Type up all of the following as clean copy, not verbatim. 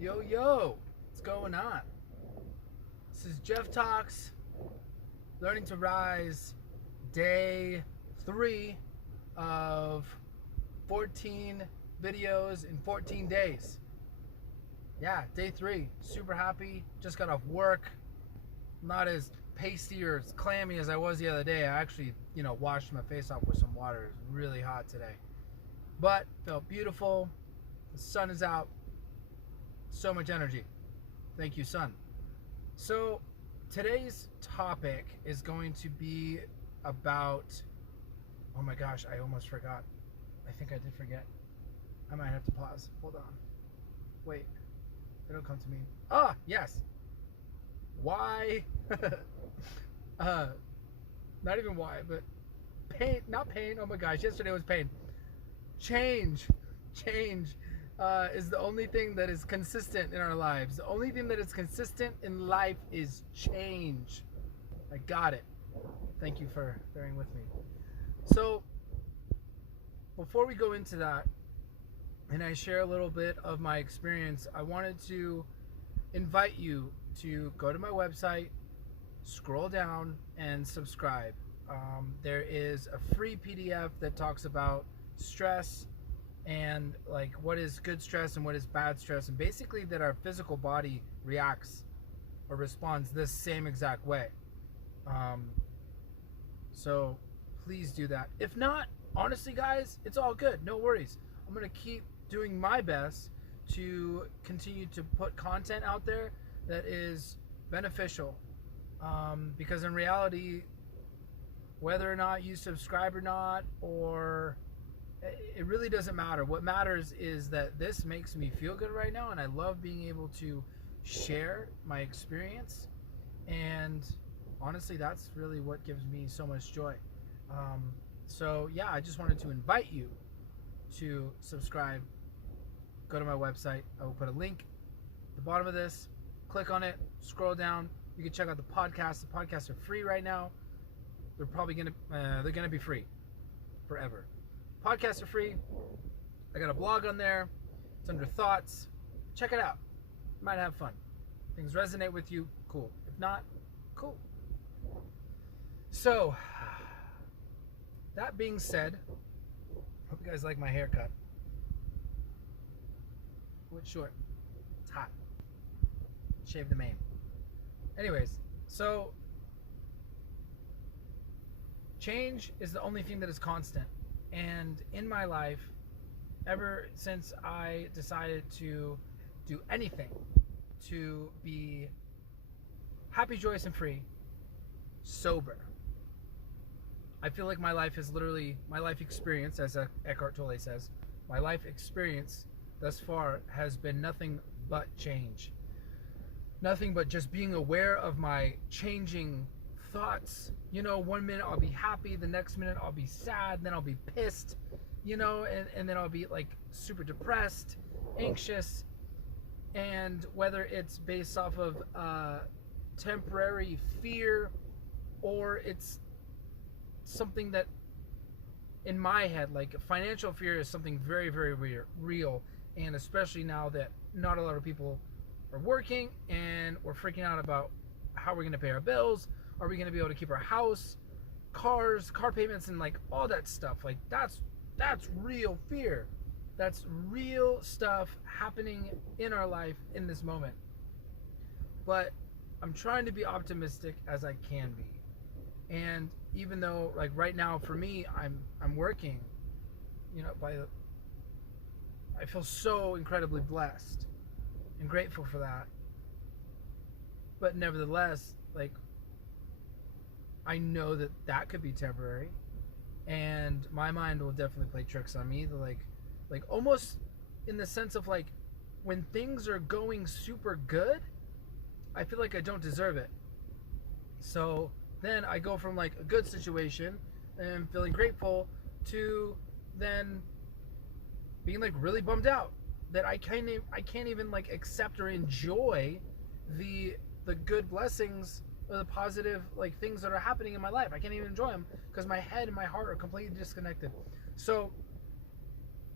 Yo, yo, what's going on? This is Jeff Talks, Learning to Rise, day 3 of 14 videos in 14 days. Yeah, day 3. Super happy. Just got off work. Not as pasty or as clammy as I was the other day. I actually, washed my face off with some water. It was really hot today. But felt beautiful. The sun is out. So much energy. Thank you, sun. So today's topic is going to be about, oh my gosh, I almost forgot. I think I did forget. I might have to pause. Hold on. Wait. It'll come to me. Ah, yes. Why? Not even why, but pain. Not pain. Oh my gosh, yesterday was pain. Change is the only thing that is consistent in our lives. The only thing that is consistent in life is change. I got it. Thank you for bearing with me. So, before we go into that, and I share a little bit of my experience, I wanted to invite you to go to my website, scroll down, and subscribe. There is a free PDF that talks about stress and like what is good stress and what is bad stress, and basically that our physical body reacts or responds this same exact way. So please do that. If not, honestly guys, it's all good, no worries. I'm gonna keep doing my best to continue to put content out there that is beneficial, because in reality, whether or not you subscribe or not, or it really doesn't matter. What matters is that this makes me feel good right now, and I love being able to share my experience. And honestly, that's really what gives me so much joy. So yeah, I just wanted to invite you to subscribe. Go to my website. I will put a link at the bottom of this. Click on it, scroll down. You can check out the podcasts. The podcasts are free right now. They're probably gonna be free forever. Podcasts are free. I got a blog on there. It's under thoughts. Check it out. You might have fun. Things resonate with you, cool. If not, cool. So, that being said, hope you guys like my haircut. Oh, it's short. It's hot. Shave the mane. Anyways, so change is the only thing that is constant. And in my life, ever since I decided to do anything to be happy, joyous, and free, sober, I feel like my life is literally, my life experience, as Eckhart Tolle says, my life experience thus far has been nothing but change. Nothing but just being aware of my changing thoughts. 1 minute I'll be happy, the next minute I'll be sad, then I'll be pissed, and then I'll be like super depressed, anxious. And whether it's based off of temporary fear, or it's something that in my head, like financial fear is something very, very real. And especially now that not a lot of people are working and we're freaking out about how we're going to pay our bills. Are we going to be able to keep our house, cars, car payments, and like all that stuff? Like that's real fear. That's real stuff happening in our life in this moment. But I'm trying to be optimistic as I can be. And even though like right now for me, I'm working, I feel so incredibly blessed and grateful for that. But nevertheless, like, I know that could be temporary, and my mind will definitely play tricks on me. Like almost in the sense of like, when things are going super good, I feel like I don't deserve it. So then I go from like a good situation and feeling grateful to then being like really bummed out that I can't even like accept or enjoy the good blessings or the positive like things that are happening in my life. I can't even enjoy them because my head and my heart are completely disconnected. So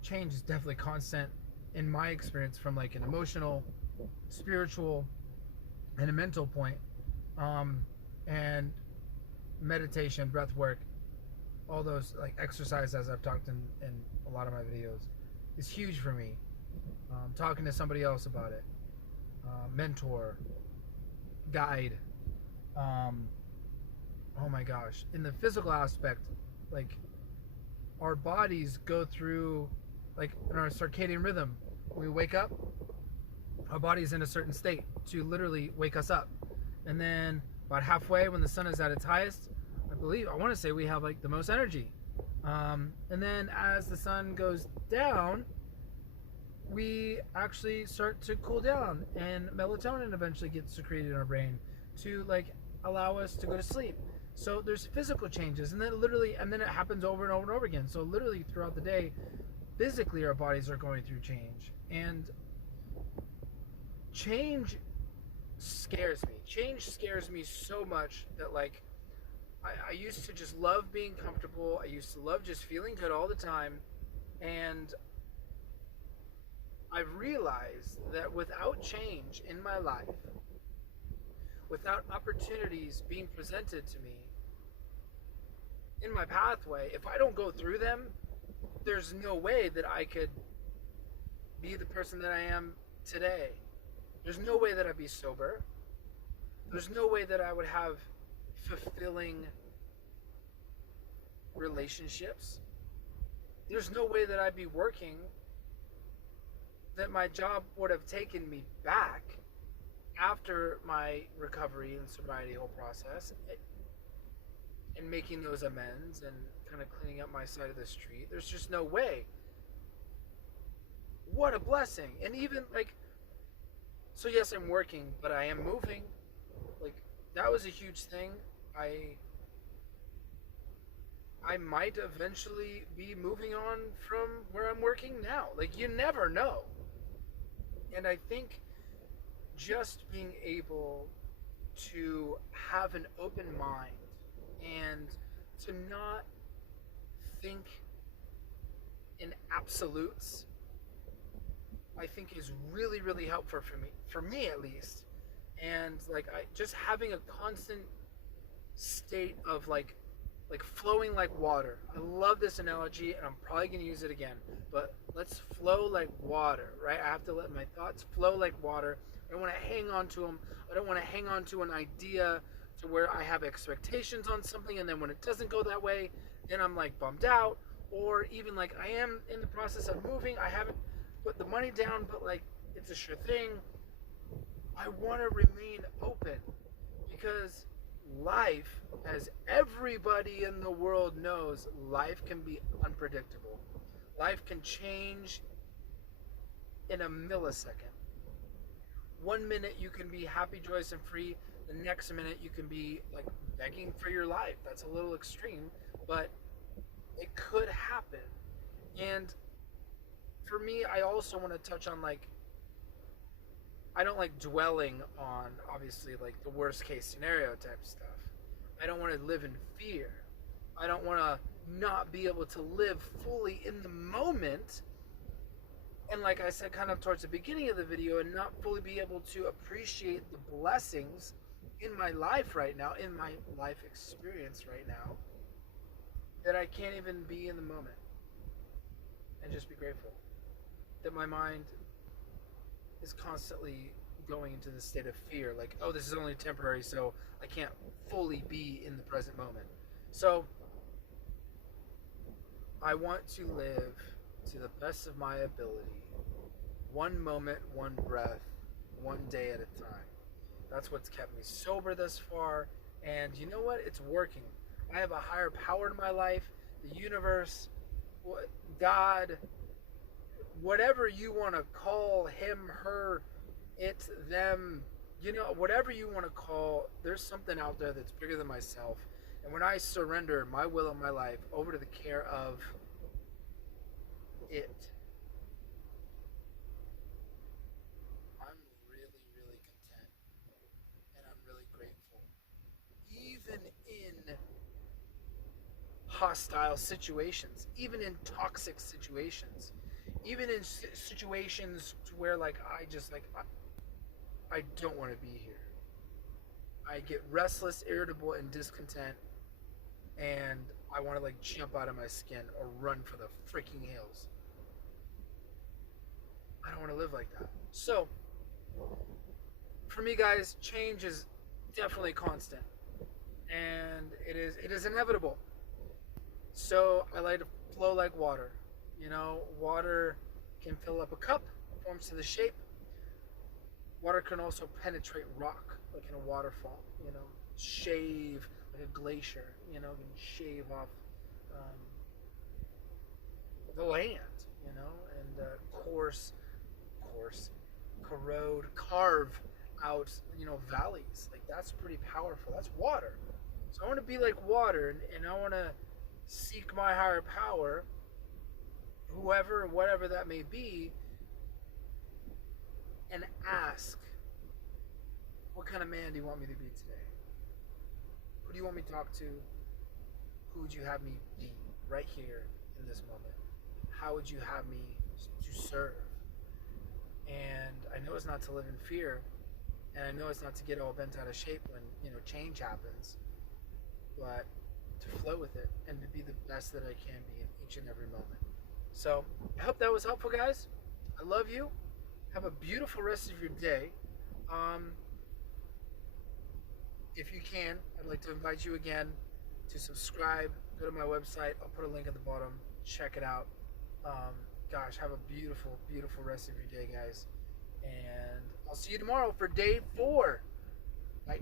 change is definitely constant in my experience from like an emotional spiritual and a mental point, and meditation, breath work, all those like exercise, as I've talked in a lot of my videos, is huge for me. Talking to somebody else about it, mentor, guide. Oh my gosh, in the physical aspect, like our bodies go through, like in our circadian rhythm, we wake up, our body's in a certain state to literally wake us up, and then about halfway when the sun is at its highest, I want to say we have like the most energy, and then as the sun goes down, we actually start to cool down, and melatonin eventually gets secreted in our brain to like allow us to go to sleep. So there's physical changes, and then it happens over and over and over again. So literally throughout the day, physically our bodies are going through change, and change scares me. Change scares me so much that like I used to just love being comfortable. I used to love just feeling good all the time, and I've realized that without change in my life, without opportunities being presented to me in my pathway, if I don't go through them, there's no way that I could be the person that I am today. There's no way that I'd be sober. There's no way that I would have fulfilling relationships. There's no way that I'd be working, that my job would have taken me back after my recovery and sobriety whole process, and making those amends and kind of cleaning up my side of the street. There's just no way. What a blessing. And even like, so yes, I'm working, but I am moving. Like, that was a huge thing. I might eventually be moving on from where I'm working now. Like, you never know. And I think just being able to have an open mind and to not think in absolutes, I think is really, really helpful for me at least. And like, just having a constant state of like flowing like water. I love this analogy, and I'm probably going to use it again, but let's flow like water, right? I have to let my thoughts flow like water. I don't want to hang on to them. I don't want to hang on to an idea to where I have expectations on something, and then when it doesn't go that way, then I'm like bummed out. Or even like, I am in the process of moving, I haven't put the money down, but like, it's a sure thing. I want to remain open, because life, as everybody in the world knows, life can be unpredictable. Life can change in a millisecond. 1 minute you can be happy, joyous, and free. The next minute you can be like begging for your life. That's a little extreme, but it could happen. And for me, I also want to touch on like, I don't like dwelling on obviously like the worst case scenario type stuff. I don't want to live in fear. I don't want to not be able to live fully in the moment. And like I said kind of towards the beginning of the video, and not fully be able to appreciate the blessings in my life right now, in my life experience right now, that I can't even be in the moment and just be grateful that my mind is constantly going into this state of fear, like, oh, this is only temporary, so I can't fully be in the present moment. So I want to live to the best of my ability, one moment, one breath, one day at a time. That's what's kept me sober thus far, and you know what? It's working. I have a higher power in my life, the universe, God, whatever you want to call him, her, it, them, you know, whatever you want to call, there's something out there that's bigger than myself. And when I surrender my will and my life over to the care of it, I'm really, really content. And I'm really grateful. Even in hostile situations, even in toxic situations, even in situations where like I just like I don't want to be here. I get restless, irritable, and discontent, and I want to like jump out of my skin or run for the freaking hills. I don't want to live like that. So, for me, guys, change is definitely constant, and it is inevitable. So I like to flow like water. You know, water can fill up a cup, forms to the shape. Water can also penetrate rock, like in a waterfall. You know, shave like a glacier. You know, can shave off um, the land. You know, and corrode, carve out. You know, valleys. Like that's pretty powerful. That's water. So I want to be like water, and I want to seek my higher power, whoever, whatever that may be, and ask, what kind of man do you want me to be today? Who do you want me to talk to? Who would you have me be right here in this moment? How would you have me to serve? And I know it's not to live in fear, and I know it's not to get all bent out of shape when, you know, change happens, but to flow with it and to be the best that I can be in each and every moment. So I hope that was helpful, guys. I love you. Have a beautiful rest of your day. If you can, I'd like to invite you again to subscribe. Go to my website. I'll put a link at the bottom. Check it out. Gosh, have a beautiful, beautiful rest of your day, guys. And I'll see you tomorrow for day 4. Bye.